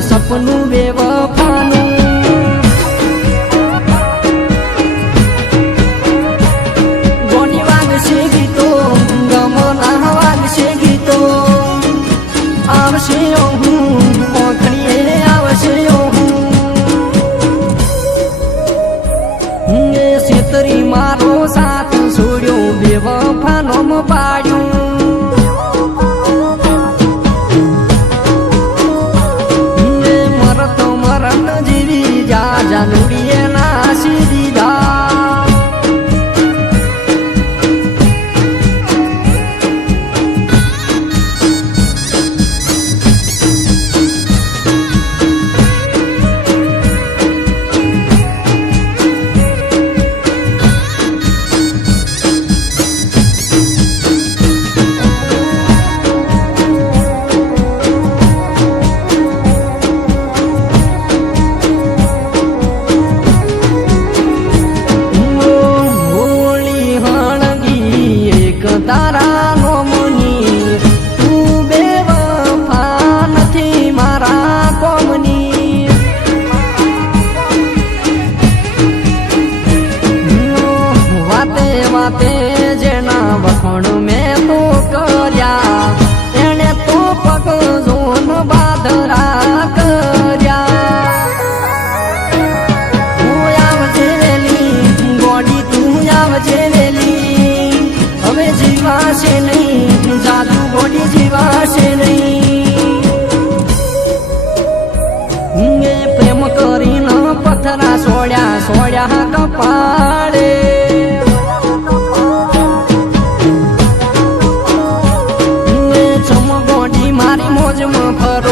સપનું બેવફાનું ગોની વાગશે ગીતો ગમના વાગશે ગીતો આવશે હું ઓખડીએ આવશે હું એ છેતરી મારો સાથ છોડ્યો બેવફાનો પાડ્યું જાનુડીએ નાસી દીધા તારા નોમની તું બેવફા નથી મારા કોમની વાતે વાતે જેના વખણ મેં તો કર્યા એને તો પગ જોન બાધરા કર્યા તું આવજે વેલી ગોડી તું આવજે વેલી હવે જીવાશે નહીં જાદુ ગોડી જીવાશે નહીં એ પ્રેમ કરીને પથરા સોડ્યા સોડ્યા કપાળે ચમ ગોડી મારી મોજમાં ફરો